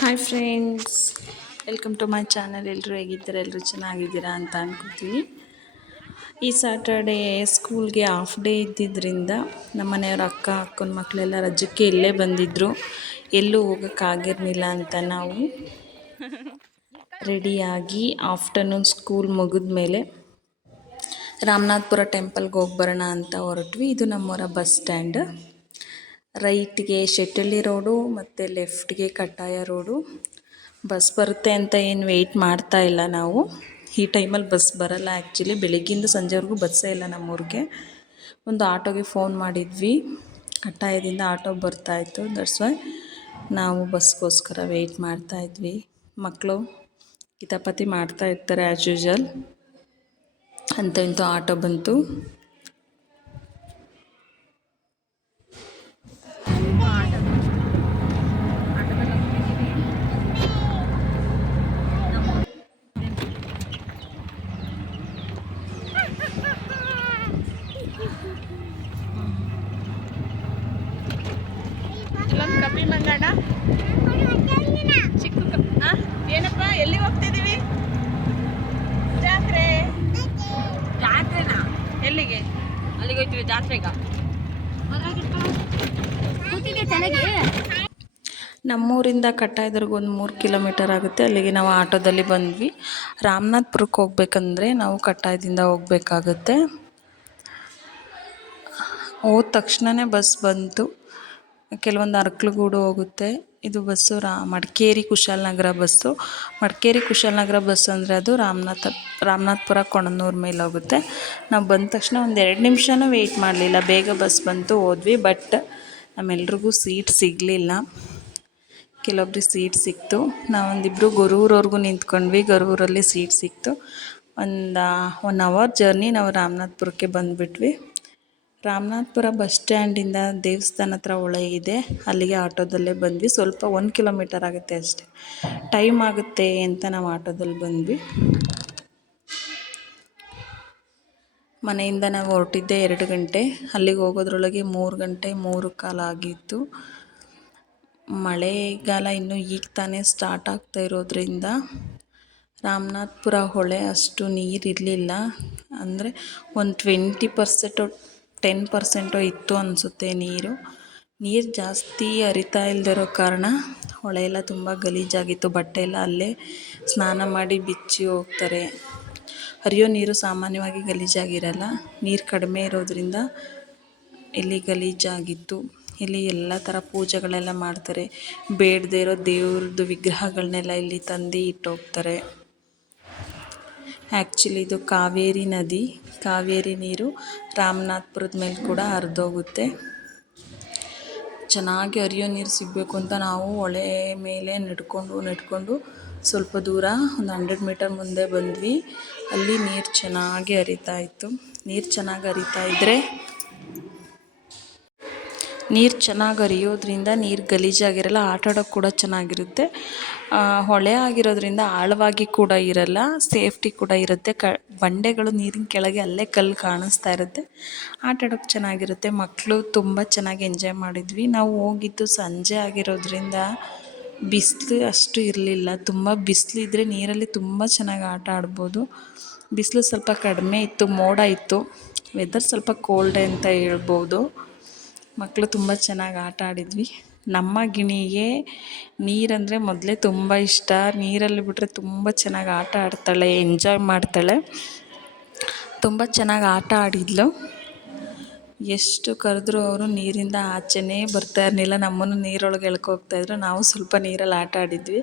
Hi friends welcome to my channel ಎಲ್ಲರೂ ಹೇಗಿದ್ದೀರಾ? ಎಲ್ಲರೂ ಚೆನ್ನಾಗಿದ್ದೀರಾ ಅಂತ ಅನ್ಕೋತೀನಿ. ಈ ಸ್ಯಾಟರ್ಡೇ ಸ್ಕೂಲ್ಗೆ ಹಾಫ್ ಡೇ ಇದ್ದಿದ್ದರಿಂದ ನಮ್ಮ ಮನೆಯವ್ರ ಅಕ್ಕ, ಅಕ್ಕನ ಮಕ್ಕಳೆಲ್ಲ ರಜಕ್ಕೆ ಇಲ್ಲೇ ಬಂದಿದ್ದರು ಎಲ್ಲೂ ಹೋಗೋಕ್ಕಾಗಿರಲಿಲ್ಲ ಅಂತ ನಾವು ರೆಡಿಯಾಗಿ ಆಫ್ಟರ್ನೂನ್ ಸ್ಕೂಲ್ ಮುಗಿದ ಮೇಲೆ ರಾಮನಾಥ್ಪುರ ಟೆಂಪಲ್ಗೆ ಹೋಗಿ ಬರೋಣ ಅಂತ ಹೊರಟ್ವಿ. ಇದು ನಮ್ಮೂರ ಬಸ್ ಸ್ಟ್ಯಾಂಡ್ ರೈಟ್ಗೆ ಶೆಟ್ಟಳ್ಳಿ ರೋಡು ಮತ್ತು ಲೆಫ್ಟ್ಗೆ ಕಟ್ಟಾಯ ರೋಡು. ಬಸ್ ಬರುತ್ತೆ ಅಂತ ಏನು ವೆಯ್ಟ್ ಮಾಡ್ತಾ ಇಲ್ಲ ನಾವು. ಈ ಟೈಮಲ್ಲಿ ಬಸ್ ಬರಲ್ಲ ಆ್ಯಕ್ಚುಲಿ ಬೆಳಗ್ಗಿಂದ ಸಂಜೆವರೆಗೂ ಬಸ್ಸೇ ಇಲ್ಲ ನಮ್ಮೂರಿಗೆ. ಒಂದು ಆಟೋಗೆ ಫೋನ್ ಮಾಡಿದ್ವಿ. ಕಟ್ಟಾಯದಿಂದ ಆಟೋ ಬರ್ತಾಯಿತ್ತು ದಟ್ಸ್ ವೈ ನಾವು ಬಸ್ಗೋಸ್ಕರ ವೆಯ್ಟ್ ಮಾಡ್ತಾಯಿದ್ವಿ ಮಕ್ಕಳು ಕಿತಾಪತಿ ಮಾಡ್ತಾ ಇರ್ತಾರೆ ಆ್ಯಸ್ ಯೂಶಲ್ ಅಂತ ಇಂಥ ಆಟೋ ಬಂತು. ಚೆನ್ನಾಗಿ ನಮ್ಮೂರಿಂದ ಕಟ್ಟಾಯದ್ರಿಗೆ ಒಂದು ಮೂರು ಕಿಲೋಮೀಟರ್ ಆಗುತ್ತೆ. ಅಲ್ಲಿಗೆ ನಾವು ಆಟೋದಲ್ಲಿ ಬಂದ್ವಿ. ರಾಮನಾಥ್ಪುರಕ್ಕೆ ಹೋಗ್ಬೇಕಂದ್ರೆ ನಾವು ಕಟ್ಟಾಯದಿಂದ ಹೋಗಬೇಕಾಗುತ್ತೆ. ಹೋದ ತಕ್ಷಣವೇ ಬಸ್ ಬಂತು. ಕೆಲವೊಂದು ಅರ್ಕಲಗೂಡು ಹೋಗುತ್ತೆ. ಇದು ಬಸ್ಸು ರಾ, ಮಡಿಕೇರಿ ಕುಶಾಲನಗರ ಬಸ್ಸು. ಮಡಿಕೇರಿ ಕುಶಾಲನಗರ ಬಸ್ ಅಂದರೆ ಅದು ರಾಮನಾಥ, ರಾಮನಾಥ್ಪುರ ಕೊಣನೂರು ಮೇಲೆ ಹೋಗುತ್ತೆ. ನಾವು ಬಂದ ತಕ್ಷಣ ಒಂದು ಎರಡು ನಿಮಿಷನೂ ವೆಯ್ಟ್ ಮಾಡಲಿಲ್ಲ. ಬೇಗ ಬಸ್ ಬಂತು, ಹೋದ್ವಿ ಬಟ್ ನಮ್ಮೆಲ್ರಿಗೂ ಸೀಟ್ ಸಿಗಲಿಲ್ಲ. ಕೆಲವೊಬ್ರಿಗೆ ಸೀಟ್ ಸಿಕ್ತು. ನಾವೊಂದಿಬ್ಬರು ಗೊರೂರವ್ರಿಗೂ ನಿಂತ್ಕೊಂಡ್ವಿ. ಗೊರೂರಲ್ಲಿ ಸೀಟ್ ಸಿಕ್ತು. ಒಂದು ಒನ್ ಅವರ್ ಜರ್ನಿ ನಾವು ರಾಮನಾಥ್ಪುರಕ್ಕೆ ಬಂದುಬಿಟ್ವಿ. ರಾಮನಾಥ್ಪುರ ಬಸ್ ಸ್ಟ್ಯಾಂಡಿಂದ ದೇವಸ್ಥಾನ ಹತ್ರ ಇದೆ. ಅಲ್ಲಿಗೆ ಆಟೋದಲ್ಲೇ ಬಂದ್ವಿ. ಸ್ವಲ್ಪ ಒಂದು ಕಿಲೋಮೀಟರ್ ಆಗುತ್ತೆ ಅಷ್ಟೇ. ಟೈಮ್ ಆಗುತ್ತೆ ಅಂತ ನಾವು ಆಟೋದಲ್ಲಿ ಬಂದ್ವಿ. ಮನೆಯಿಂದ ನಾವು ಹೊರಟಿದ್ದೆ ಎರಡು ಗಂಟೆ. ಅಲ್ಲಿಗೆ ಹೋಗೋದ್ರೊಳಗೆ ಮೂರು ಗಂಟೆ, ಮೂರು ಕಾಲ ಆಗಿತ್ತು. ಮಳೆಗಾಲ ಇನ್ನೂ ಈಗ ತಾನೇ ಸ್ಟಾರ್ಟ್ ಆಗ್ತಾ ಇರೋದ್ರಿಂದ ರಾಮನಾಥ್ಪುರ ಹೊಳೆ ಅಷ್ಟು ನೀರಿರಲಿಲ್ಲ. ಅಂದರೆ ಒಂದು ಟ್ವೆಂಟಿ ಪರ್ಸೆಂಟು ಟೆನ್ ಪರ್ಸೆಂಟೋ ಇತ್ತು ಅನಿಸುತ್ತೆ ನೀರು. ನೀರು ಜಾಸ್ತಿ ಹರಿತಾ ಇಲ್ದಿರೋ ಕಾರಣ ಹೊಳೆ ಎಲ್ಲ ತುಂಬ ಗಲೀಜಾಗಿತ್ತು. ಬಟ್ಟೆ ಎಲ್ಲ ಅಲ್ಲೇ ಸ್ನಾನ ಮಾಡಿ ಬಿಚ್ಚಿ ಹೋಗ್ತಾರೆ. ಹರಿಯೋ ನೀರು ಸಾಮಾನ್ಯವಾಗಿ ಗಲೀಜಾಗಿರಲ್ಲ. ನೀರು ಕಡಿಮೆ ಇರೋದ್ರಿಂದ ಇಲ್ಲಿ ಗಲೀಜಾಗಿತ್ತು. ಇಲ್ಲಿ ಎಲ್ಲ ಥರ ಪೂಜೆಗಳೆಲ್ಲ ಮಾಡ್ತಾರೆ. ಬೇಡದೇ ಇರೋ ದೇವ್ರದ್ದು ವಿಗ್ರಹಗಳನ್ನೆಲ್ಲ ಇಲ್ಲಿ ತಂದು ಇಟ್ಟೋಗ್ತಾರೆ ಆ್ಯಕ್ಚುಲಿ ಇದು ಕಾವೇರಿ ನದಿ, ಕಾವೇರಿ ನೀರು ರಾಮನಾಥ್ಪುರದ ಮೇಲೆ ಕೂಡ ಹರಿದೋಗುತ್ತೆ. ಚೆನ್ನಾಗಿ ಹರಿಯೋ ನೀರು ಸಿಗಬೇಕು ಅಂತ ನಾವು ಹೊಳೆ ಮೇಲೆ ನಡ್ಕೊಂಡು ನಡ್ಕೊಂಡು ಸ್ವಲ್ಪ ದೂರ ಒಂದು ಹಂಡ್ರೆಡ್ ಮೀಟರ್ ಮುಂದೆ ಬಂದ್ವಿ. ಅಲ್ಲಿ ನೀರು ಚೆನ್ನಾಗಿ ಹರಿತಾ ಇತ್ತು. ನೀರು ಚೆನ್ನಾಗಿ ಹರಿತಾ ಇದ್ದರೆ ನೀರು ಚೆನ್ನಾಗಿ ಹರಿಯೋದ್ರಿಂದ ನೀರು ಗಲೀಜಾಗಿರಲ್ಲ ಆಟ ಆಡೋಕ್ಕೆ ಕೂಡ ಚೆನ್ನಾಗಿರುತ್ತೆ. ಹೊಳೆ ಆಗಿರೋದ್ರಿಂದ ಆಳವಾಗಿ ಕೂಡ ಇರಲ್ಲ, ಸೇಫ್ಟಿ ಕೂಡ ಇರುತ್ತೆ. ಕ, ಬಂಡೆಗಳು ನೀರಿನ ಕೆಳಗೆ ಅಲ್ಲೇ ಕಲ್ಲು ಕಾಣಿಸ್ತಾ ಇರುತ್ತೆ. ಆಟ ಆಡೋಕ್ಕೆ ಚೆನ್ನಾಗಿರುತ್ತೆ. ಮಕ್ಕಳು ತುಂಬ ಚೆನ್ನಾಗಿ ಎಂಜಾಯ್ ಮಾಡಿದ್ವಿ. ನಾವು ಹೋಗಿದ್ದು ಸಂಜೆ ಆಗಿರೋದ್ರಿಂದ ಬಿಸಿಲು ಅಷ್ಟು ಇರಲಿಲ್ಲ. ತುಂಬ ಬಿಸಿಲಿದ್ರೆ ನೀರಲ್ಲಿ ತುಂಬ ಚೆನ್ನಾಗಿ ಆಟ ಆಡ್ಬೋದು. ಬಿಸಿಲು ಸ್ವಲ್ಪ ಕಡಿಮೆ ಇತ್ತು, ಮೋಡ ಇತ್ತು. ವೆದರ್ ಸ್ವಲ್ಪ ಕೋಲ್ಡೆ ಅಂತ ಹೇಳ್ಬೋದು. ಮಕ್ಕಳು ತುಂಬ ಚೆನ್ನಾಗಿ ಆಟ ಆಡಿದ್ವಿ. ನಮ್ಮ ಗಿಣಿಗೆ ನೀರಂದರೆ ಮೊದಲೇ ತುಂಬ ಇಷ್ಟ. ನೀರಲ್ಲಿ ಬಿಟ್ಟರೆ ತುಂಬ ಚೆನ್ನಾಗಿ ಆಟ ಆಡ್ತಾಳೆ ಎಂಜಾಯ್ ಮಾಡ್ತಾಳೆ. ತುಂಬ ಚೆನ್ನಾಗಿ ಆಟ ಆಡಿದ್ಲು. ಎಷ್ಟು ಕರೆದ್ರೂ ಅವರು ನೀರಿಂದ ಆಚೆನೇ ಬರ್ತಾ ಇರಲಿಲ್ಲ. ನಮ್ಮನ್ನು ನೀರೊಳಗೆ ಎಳ್ಕೋಗ್ತಾಯಿದ್ರು ನಾವು ಸ್ವಲ್ಪ ನೀರಲ್ಲಿ ಆಟ ಆಡಿದ್ವಿ.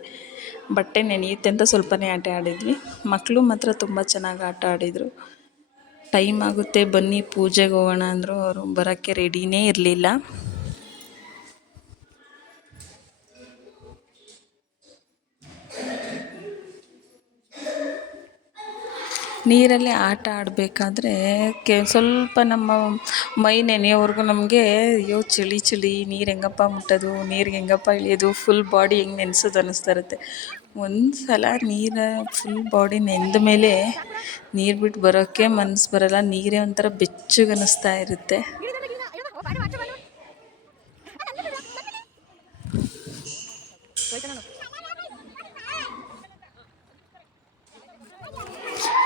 ಬಟ್ಟೆ ನೆನೆಯುತ್ತೆ ಅಂತ ಸ್ವಲ್ಪನೇ ಆಟ ಆಡಿದ್ವಿ. ಮಕ್ಕಳು ಮಾತ್ರ ತುಂಬ ಚೆನ್ನಾಗಿ ಆಟ ಆಡಿದರು. ಟೈಮ್ ಆಗುತ್ತೆ. ಬನ್ನಿ ಪೂಜೆಗೆ ಹೋಗೋಣ ಅಂದರು ಅವರು ಬರೋಕ್ಕೆ ರೆಡಿನೇ ಇರಲಿಲ್ಲ. ನೀರಲ್ಲಿ ಆಟ ಆಡಬೇಕಾದ್ರೆ ಕೆ, ಸ್ವಲ್ಪ ನಮ್ಮ ಮೈ ನೆನೆಯೋವರೆಗೂ ನಮಗೆ, ಅಯ್ಯೋ ಚಳಿ ಚಳಿ, ನೀರು ಹೆಂಗಪ್ಪ ಮುಟ್ಟೋದು, ನೀರಿಗೆ ಹೆಂಗಪ್ಪ ಇಳಿಯೋದು ಫುಲ್ ಬಾಡಿ ಹೆಂಗೆ ನೆನೆಸೋದು ಅನ್ನಿಸ್ತಾ ಇರುತ್ತೆ. ಒಂದು ಸಲ ನೀರು ಫುಲ್ ಬಾಡಿ ನೆಂದ ಮೇಲೆ ನೀರು ಬಿಟ್ಟು ಬರೋಕ್ಕೆ ಮನ್ಸು ಬರಲ್ಲ ನೀರೇ ಒಂಥರ ಬೆಚ್ಚಗೆ ಅನ್ನಿಸ್ತಾ ಇರುತ್ತೆ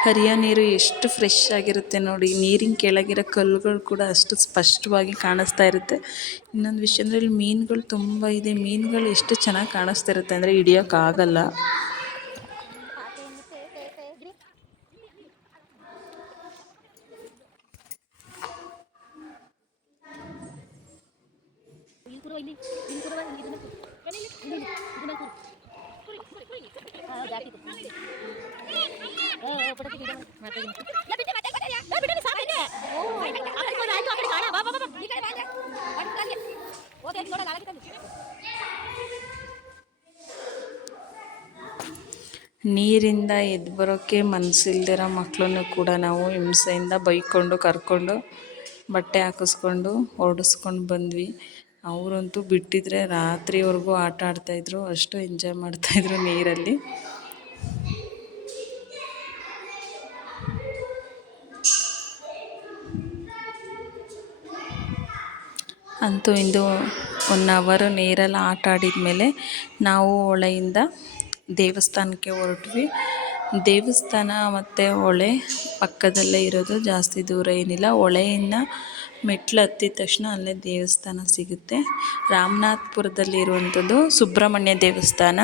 ಹರಿಯೋ ನೀರು ಎಷ್ಟು ಫ್ರೆಶ್ ಆಗಿರುತ್ತೆ ನೋಡಿ. ನೀರಿನ ಕೆಳಗಿರೋ ಕಲ್ಲುಗಳು ಕೂಡ ಅಷ್ಟು ಸ್ಪಷ್ಟವಾಗಿ ಕಾಣಿಸ್ತಾ ಇರುತ್ತೆ. ಇನ್ನೊಂದು ವಿಷಯ ಅಂದರೆ ಇಲ್ಲಿ ಮೀನುಗಳು ತುಂಬ ಇದೆ. ಮೀನುಗಳು ಎಷ್ಟು ಚೆನ್ನಾಗಿ ಕಾಣಿಸ್ತಾ ಇರುತ್ತೆ ಅಂದರೆ ಹಿಡಿಯೋಕ್ಕಾಗಲ್ಲ ನೀರಿಂದ ಎದ್ದು ಬರೋಕ್ಕೆ ಮನಸ್ಸಿಲ್ದಿರೋ ಮಕ್ಕಳನ್ನು ಕೂಡ ನಾವು ಹಿಂಸೆಯಿಂದ ಬೈಕೊಂಡು, ಕರ್ಕೊಂಡು, ಬಟ್ಟೆ ಹಾಕಿಸ್ಕೊಂಡು, ಓಡಿಸ್ಕೊಂಡು ಬಂದ್ವಿ. ಅವರಂತೂ ಬಿಟ್ಟಿದ್ರೆ ರಾತ್ರಿವರೆಗೂ ಆಟ ಆಡ್ತಾಯಿದ್ರು ಅಷ್ಟು ಎಂಜಾಯ್ ಮಾಡ್ತಾಯಿದ್ರು ನೀರಲ್ಲಿ. ಅಂತೂ ಇಂದು ಒನ್ ಅವರು ನೀರಲ್ಲಿ ಆಟ ಆಡಿದ ಮೇಲೆ ನಾವು ಹೊಳೆಯಿಂದ ದೇವಸ್ಥಾನಕ್ಕೆ ಹೊರಟ್ವಿ. ದೇವಸ್ಥಾನ ಮತ್ತು ಹೊಳೆ ಪಕ್ಕದಲ್ಲೇ ಇರೋದು, ಜಾಸ್ತಿ ದೂರ ಏನಿಲ್ಲ. ಹೊಳೆಯಿಂದ ಮೆಟ್ಲು ಹತ್ತಿದ ತಕ್ಷಣ ಅಲ್ಲೇ ದೇವಸ್ಥಾನ ಸಿಗುತ್ತೆ. ರಾಮನಾಥ್ಪುರದಲ್ಲಿರುವಂಥದ್ದು ಸುಬ್ರಹ್ಮಣ್ಯ ದೇವಸ್ಥಾನ.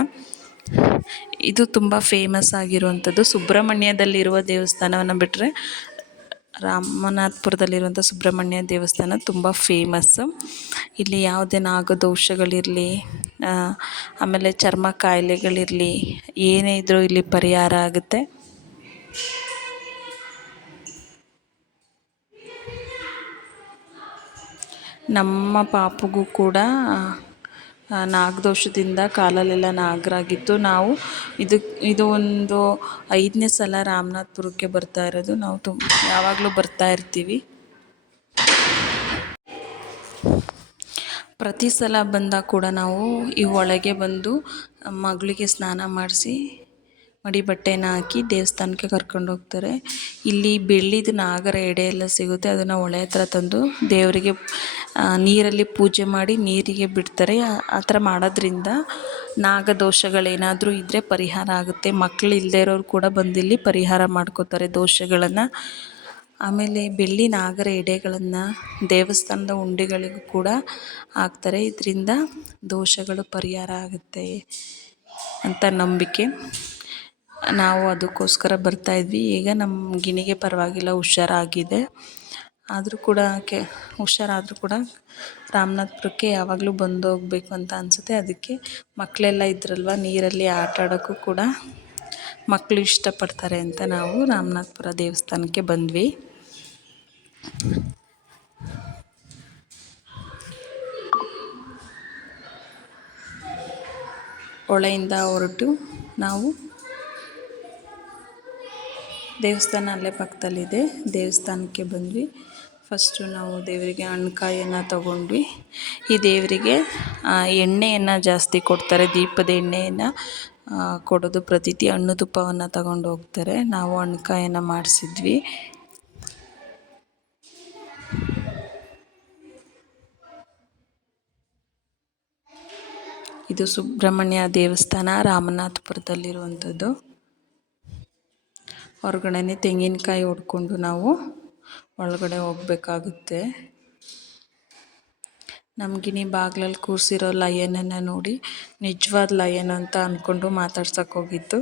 ಇದು ತುಂಬ ಫೇಮಸ್ ಆಗಿರುವಂಥದ್ದು. ಸುಬ್ರಹ್ಮಣ್ಯದಲ್ಲಿರುವ ದೇವಸ್ಥಾನವನ್ನು ಬಿಟ್ಟರೆ ರಾಮನಾಥ್ಪುರದಲ್ಲಿರುವಂಥ ಸುಬ್ರಹ್ಮಣ್ಯ ದೇವಸ್ಥಾನ ತುಂಬ ಫೇಮಸ್ಸು. ಇಲ್ಲಿ ಯಾವುದೇ ನಾಗದೋಷಗಳಿರಲಿ ಆಮೇಲೆ ಚರ್ಮ ಕಾಯಿಲೆಗಳಿರಲಿ, ಏನೇ ಇದ್ದರೂ ಇಲ್ಲಿ ಪರಿಹಾರ ಆಗುತ್ತೆ. ನಮ್ಮ ಪಾಪಗೂ ಕೂಡ ನಾಗದೋಷದಿಂದ ಕಾಲಲ್ಲೆಲ್ಲ ನಾಗರಾಗಿತ್ತು. ನಾವು ಇದು ಇದು ಒಂದು ಐದನೇ ಸಲ ರಾಮನಾಥ್ಪುರಕ್ಕೆ ಬರ್ತಾ ಇರೋದು. ನಾವು ತುಂಬ ಯಾವಾಗಲೂ ಬರ್ತಾ ಇರ್ತೀವಿ. ಪ್ರತಿ ಸಲ ಬಂದಾಗ ಕೂಡ ನಾವು ಈ ಒಳಗೆ ಬಂದು ಮಗಳಿಗೆ ಸ್ನಾನ ಮಾಡಿಸಿ ಮಡಿ ಬಟ್ಟೆನ ಹಾಕಿ ದೇವಸ್ಥಾನಕ್ಕೆ ಕರ್ಕೊಂಡು ಹೋಗ್ತಾರೆ. ಇಲ್ಲಿ ಬೆಳ್ಳಿದು ನಾಗರ ಎಡೆ ಎಲ್ಲ ಸಿಗುತ್ತೆ. ಅದನ್ನು ಹೊಳೆ ಹತ್ರ ತಂದು ದೇವರಿಗೆ ನೀರಲ್ಲಿ ಪೂಜೆ ಮಾಡಿ ನೀರಿಗೆ ಬಿಡ್ತಾರೆ. ಆ ಥರ ಮಾಡೋದ್ರಿಂದ ನಾಗದೋಷಗಳೇನಾದರೂ ಇದ್ದರೆ ಪರಿಹಾರ ಆಗುತ್ತೆ. ಮಕ್ಕಳು ಇಲ್ಲದೇ ಇರೋರು ಕೂಡ ಬಂದಿಲ್ಲಿ ಪರಿಹಾರ ಮಾಡ್ಕೋತಾರೆ ದೋಷಗಳನ್ನು. ಆಮೇಲೆ ಬೆಳ್ಳಿ ನಾಗರ ಎಡೆಗಳನ್ನು ದೇವಸ್ಥಾನದ ಉಂಡೆಗಳಿಗೂ ಕೂಡ ಹಾಕ್ತಾರೆ. ಇದರಿಂದ ದೋಷಗಳು ಪರಿಹಾರ ಆಗುತ್ತೆ ಅಂತ ನಂಬಿಕೆ. ನಾವು ಅದಕ್ಕೋಸ್ಕರ ಬರ್ತಾಯಿದ್ವಿ ಈಗ ನಮ್ಮ ಗಿಣಿಗೆ ಪರವಾಗಿಲ್ಲ, ಹುಷಾರಾಗಿದೆ. ಆದರೂ ಕೂಡ ಕೆ, ಹುಷಾರಾದರೂ ಕೂಡ ರಾಮನಾಥ್ಪುರಕ್ಕೆ ಯಾವಾಗಲೂ ಬಂದು ಹೋಗಬೇಕು ಅಂತ ಅನಿಸುತ್ತೆ. ಅದಕ್ಕೆ ಮಕ್ಕಳೆಲ್ಲ ಇದ್ರಲ್ವ, ನೀರಲ್ಲಿ ಆಟ ಆಡೋಕ್ಕೂ ಕೂಡ ಮಕ್ಕಳು ಇಷ್ಟಪಡ್ತಾರೆ ಅಂತ ನಾವು ರಾಮನಾಥ್ಪುರ ದೇವಸ್ಥಾನಕ್ಕೆ ಬಂದ್ವಿ. ಹೊಳೆಯಿಂದ ಹೊರಟು ನಾವು ದೇವಸ್ಥಾನ ಅಲ್ಲೇ ಪಕ್ಕದಲ್ಲಿದೆ. ದೇವಸ್ಥಾನಕ್ಕೆ ಬಂದ್ವಿ. ಫಸ್ಟು ನಾವು ದೇವರಿಗೆ ಹಣ್ಕಾಯನ್ನು ತಗೊಂಡ್ವಿ. ಈ ದೇವರಿಗೆ ಎಣ್ಣೆಯನ್ನು ಜಾಸ್ತಿ ಕೊಡ್ತಾರೆ. ದೀಪದ ಎಣ್ಣೆಯನ್ನು ಕೊಡೋದು ಪ್ರತೀತಿ. ಹಣ್ಣು ತುಪ್ಪವನ್ನು ತಗೊಂಡು ಹೋಗ್ತಾರೆ. ನಾವು ಹಣ್ಕಾಯನ್ನು ಮಾಡಿಸಿದ್ವಿ. ಇದು ಸುಬ್ರಹ್ಮಣ್ಯ ದೇವಸ್ಥಾನ, ರಾಮನಾಥಪುರದಲ್ಲಿರುವಂಥದ್ದು. ಹೊರಗಡೆನೆ ತೆಂಗಿನಕಾಯಿ ಹೊಡ್ಕೊಂಡು ನಾವು ಒಳಗಡೆ ಹೋಗಬೇಕಾಗುತ್ತೆ. ನಮಗಿನಿ ಬಾಗ್ಲಲ್ಲಿ ಕೂರಿಸಿರೋ ಲಯನನ್ನು ನೋಡಿ ನಿಜವಾದ ಲಯನ್ ಅಂತ ಅಂದ್ಕೊಂಡು ಮಾತಾಡ್ಸಕ್ಕೆ ಹೋಗಿತ್ತು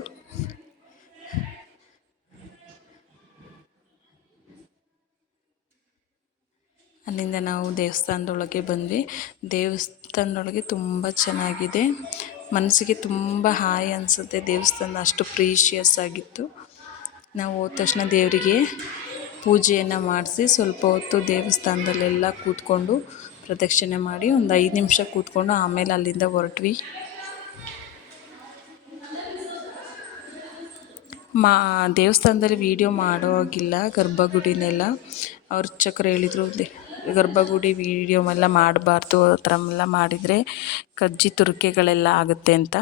ಅಲ್ಲಿಂದ ನಾವು ದೇವಸ್ಥಾನದೊಳಗೆ ಬಂದ್ವಿ. ದೇವಸ್ಥಾನದೊಳಗೆ ತುಂಬ ಚೆನ್ನಾಗಿದೆ. ಮನಸ್ಸಿಗೆ ತುಂಬ ಹಾಯ್ ಅನಿಸುತ್ತೆ. ದೇವಸ್ಥಾನ ಅಷ್ಟು ಪ್ರೀಶಿಯಸ್ ಆಗಿತ್ತು. ನಾವು ಹೋದ ತಕ್ಷಣ ದೇವರಿಗೆ ಪೂಜೆಯನ್ನು ಮಾಡಿಸಿ ಸ್ವಲ್ಪ ಹೊತ್ತು ದೇವಸ್ಥಾನದಲ್ಲೆಲ್ಲ ಕೂತ್ಕೊಂಡು ಪ್ರದಕ್ಷಿಣೆ ಮಾಡಿ ಒಂದು ಐದು ನಿಮಿಷ ಕೂತ್ಕೊಂಡು ಆಮೇಲೆ ಅಲ್ಲಿಂದ ಹೊರಟ್ವಿ. ಮಾ ದೇವಸ್ಥಾನದಲ್ಲಿ ವೀಡಿಯೋ ಮಾಡೋ ಹಾಗಿಲ್ಲ, ಗರ್ಭಗುಡಿನೆಲ್ಲ ಅವ್ರ ಚಕ್ರ ಹೇಳಿದರು ಗರ್ಭಗುಡಿ ವೀಡಿಯೋ ಎಲ್ಲ ಮಾಡಬಾರ್ದು, ಆ ಥರ ಎಲ್ಲ ಮಾಡಿದರೆ ಕಜ್ಜಿ ತುರಿಕೆಗಳೆಲ್ಲ ಆಗುತ್ತೆ ಅಂತ.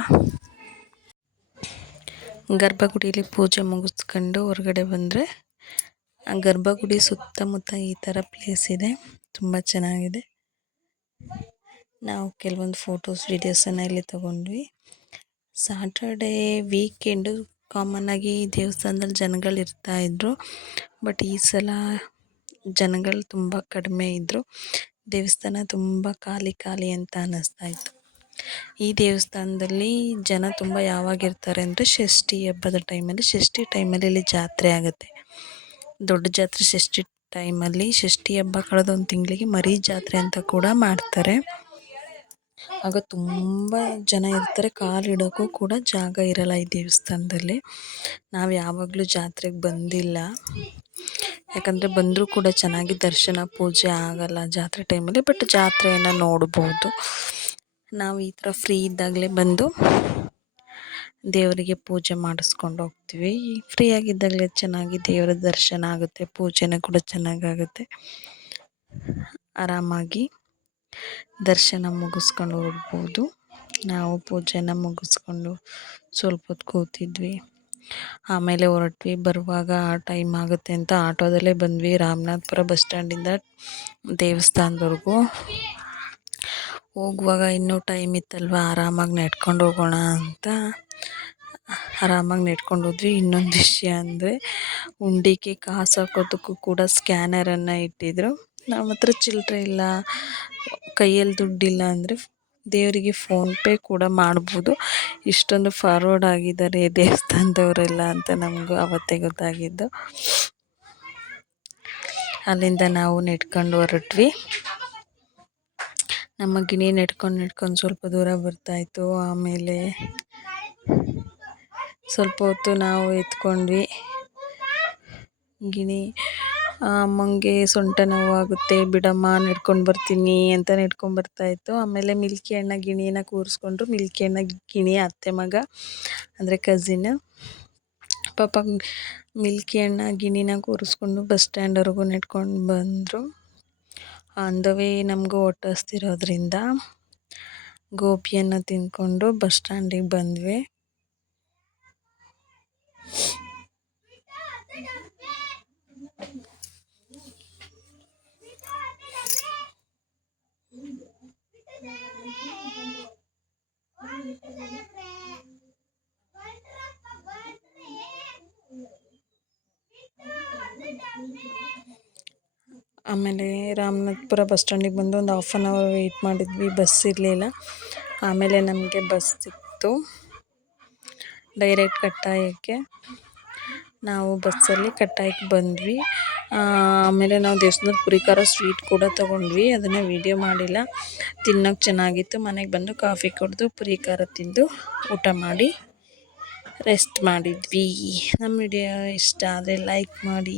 ಗರ್ಭಗುಡಿಯಲ್ಲಿ ಪೂಜೆ ಮುಗಿಸ್ಕೊಂಡು ಹೊರಗಡೆ ಬಂದರೆ, ಆ ಗರ್ಭಗುಡಿ ಸುತ್ತಮುತ್ತ ಈ ಥರ ಪ್ಲೇಸ್ ಇದೆ. ತುಂಬ ಚೆನ್ನಾಗಿದೆ. ನಾವು ಕೆಲವೊಂದು ಫೋಟೋಸ್ ವೀಡಿಯೋಸನ್ನು ಇಲ್ಲಿ ತೊಗೊಂಡ್ವಿ. ಸಾಟರ್ಡೇ ವೀಕೆಂಡು ಕಾಮನ್ನಾಗಿ ದೇವಸ್ಥಾನದಲ್ಲಿ ಜನಗಳು ಇರ್ತಾಯಿದ್ರು ಬಟ್ ಈ ಸಲ ಜನಗಳು ತುಂಬ ಕಡಿಮೆ ಇದ್ದರು ದೇವಸ್ಥಾನ ತುಂಬ ಖಾಲಿ ಖಾಲಿ ಅಂತ ಅನ್ನಿಸ್ತಾ ಇತ್ತು. ಈ ದೇವಸ್ಥಾನದಲ್ಲಿ ಜನ ತುಂಬ ಯಾವಾಗ ಇರ್ತಾರೆ ಅಂದರೆ ಷಷ್ಠಿ ಹಬ್ಬದ ಟೈಮಲ್ಲಿ ಷಷ್ಠಿ ಟೈಮಲ್ಲಿ ಇಲ್ಲಿ ಜಾತ್ರೆ ಆಗುತ್ತೆ. ದೊಡ್ಡ ಜಾತ್ರೆ ಷಷ್ಠಿ ಟೈಮಲ್ಲಿ ಷಷ್ಠಿ ಹಬ್ಬ ಕಳೆದ ಒಂದು ತಿಂಗಳಿಗೆ ಮರಿ ಜಾತ್ರೆ ಅಂತ ಕೂಡ ಮಾಡ್ತಾರೆ. ಆಗ ತುಂಬ ಜನ ಇರ್ತಾರೆ. ಕಾಲಿಡೋಕ್ಕೂ ಕೂಡ ಜಾಗ ಇರಲ್ಲ ಈ ದೇವಸ್ಥಾನದಲ್ಲಿ. ನಾವು ಯಾವಾಗಲೂ ಜಾತ್ರೆಗೆ ಬಂದಿಲ್ಲ. ಯಾಕಂದರೆ ಬಂದರೂ ಕೂಡ ಚೆನ್ನಾಗಿ ದರ್ಶನ ಪೂಜೆ ಆಗಲ್ಲ ಜಾತ್ರೆ ಟೈಮಲ್ಲಿ ಬಟ್ ಜಾತ್ರೆಯನ್ನು ನೋಡ್ಬೋದು. ನಾವು ಈ ಥರ ಫ್ರೀ ಇದ್ದಾಗಲೇ ಬಂದು ದೇವರಿಗೆ ಪೂಜೆ ಮಾಡಿಸ್ಕೊಂಡು ಹೋಗ್ತೀವಿ. ಫ್ರೀ ಆಗಿದ್ದಾಗಲೇ ಚೆನ್ನಾಗಿ ದೇವರ ದರ್ಶನ ಆಗುತ್ತೆ, ಪೂಜೆನೂ ಕೂಡ ಚೆನ್ನಾಗಾಗುತ್ತೆ ಆರಾಮಾಗಿ ದರ್ಶನ ಮುಗಿಸ್ಕೊಂಡು ಹೋಗ್ಬೋದು. ನಾವು ಪೂಜೆನ ಮುಗಿಸ್ಕೊಂಡು ಸ್ವಲ್ಪ ಹೊತ್ತು ಕೂತಿದ್ವಿ. ಆಮೇಲೆ ಹೊರಟ್ವಿ. ಬರುವಾಗ ಆ ಟೈಮ್ ಆಗುತ್ತೆ ಅಂತ ಆಟೋದಲ್ಲೇ ಬಂದ್ವಿ. ರಾಮನಾಥ್ಪುರ ಬಸ್ ಸ್ಟ್ಯಾಂಡಿಂದ ದೇವಸ್ಥಾನದವರೆಗೂ. ಹೋಗುವಾಗ ಇನ್ನೂ ಟೈಮ್ ಇತ್ತಲ್ವ? ಆರಾಮಾಗಿ ನಡ್ಕೊಂಡು ಹೋಗೋಣ ಅಂತ. ಆರಾಮಾಗಿ ನಡ್ಕೊಂಡು ಹೋದ್ವಿ. ಇನ್ನೊಂದು ವಿಷಯ ಅಂದರೆ ಉಂಡಿಗೆ ಕಾಸು ಹಾಕೋದಕ್ಕೂ ಕೂಡ ಸ್ಕ್ಯಾನರನ್ನು ಇಟ್ಟಿದ್ರು. ನಮ್ಮ ಹತ್ರ ಚಿಲ್ಲರೆ ಇಲ್ಲ. ಕೈಯಲ್ಲಿ ದುಡ್ಡಿಲ್ಲ ಅಂದರೆ ದೇವರಿಗೆ ಫೋನ್ಪೇ ಕೂಡ ಮಾಡ್ಬೋದು. ಇಷ್ಟೊಂದು ಫಾರ್ವರ್ಡ್ ಆಗಿದ್ದಾರೆ ದೇವಸ್ಥಾನದವರೆಲ್ಲ ಅಂತ ನಮಗೂ ಅವತ್ತೇ ಗೊತ್ತಾಗಿದ್ದು. ಅಲ್ಲಿಂದ ನಾವು ನೆಡ್ಕೊಂಡು ಹೊರಟ್ವಿ. ನಮ್ಮ ಗಿಣಿ ನೆಡ್ಕೊಂಡು ನೆಡ್ಕೊಂಡು ಸ್ವಲ್ಪ ದೂರ ಬರ್ತಾಯಿತ್ತು ಆಮೇಲೆ ಸ್ವಲ್ಪ ಹೊತ್ತು ನಾವು ಎತ್ಕೊಂಡ್ವಿ. ಗಿಣಿ ಅಮ್ಮಂಗೆ ಸೊಂಟ ನೋವಾಗುತ್ತೆ. ಬಿಡಮ್ಮ, ನಡ್ಕೊಂಡು ಬರ್ತೀನಿ ಅಂತ ನಡ್ಕೊಂಡು ಬರ್ತಾಯಿತ್ತು ಆಮೇಲೆ ಮಿಲ್ಕಿ ಅಣ್ಣ ಗಿಣಿನ ಕೂರಿಸ್ಕೊಂಡ್ರು. ಮಿಲ್ಕಿ ಅಣ್ಣ ಗಿಣಿ ಅತ್ತೆ ಮಗ, ಅಂದರೆ ಕಝಿನ್ ಪಾಪ ಮಿಲ್ಕಿ ಅಣ್ಣ ಗಿಣಿನ ಕೂರಿಸ್ಕೊಂಡು ಬಸ್ ಸ್ಟ್ಯಾಂಡ್ವರೆಗೂ ನಡ್ಕೊಂಡು ಬಂದರು. ಆನ್ ದ ವೇ ನಮಗೂ ಹೊಟ್ಟೆ ಹಸ್ತಿರೋದ್ರಿಂದ ಗೋಬಿಯನ್ನು ತಿಂದ್ಕೊಂಡು ಬಸ್ ಸ್ಟ್ಯಾಂಡಿಗೆ ಬಂದ್ವಿ. ಆಮೇಲೆ ರಾಮನಾಥ್ಪುರ ಬಸ್ ಸ್ಟ್ಯಾಂಡಿಗೆ ಬಂದು ಒಂದು ಹಾಫ್ ಆನ್ ಅವರ್ ವೆಯ್ಟ್ ಮಾಡಿದ್ವಿ, ಬಸ್ ಇರಲಿಲ್ಲ. ಆಮೇಲೆ ನಮಗೆ ಬಸ್ ಸಿಕ್ತು. ಡೈರೆಕ್ಟ್ ಕಟ್ಟಾಯಕ್ಕೆ ನಾವು ಬಸ್ಸಲ್ಲಿ ಕಟ್ಟಾಯಕ್ಕೆ ಬಂದ್ವಿ. ಆಮೇಲೆ ನಾವು ದೇವಸ್ಥಾನದ ಪುರಿಕಾರ ಸ್ವೀಟ್ ಕೂಡ ತೊಗೊಂಡ್ವಿ. ಅದನ್ನು ವೀಡಿಯೋ ಮಾಡಿಲ್ಲ. ತಿನ್ನೋಕೆ ಚೆನ್ನಾಗಿತ್ತು. ಮನೆಗೆ ಬಂದು ಕಾಫಿ ಕುಡಿದು ಪುರಿಕಾರ ತಿಂದು ಊಟ ಮಾಡಿ ರೆಸ್ಟ್ ಮಾಡಿದ್ವಿ. ನಮ್ಮ ವಿಡಿಯೋ ಇಷ್ಟ ಆದರೆ ಲೈಕ್ ಮಾಡಿ.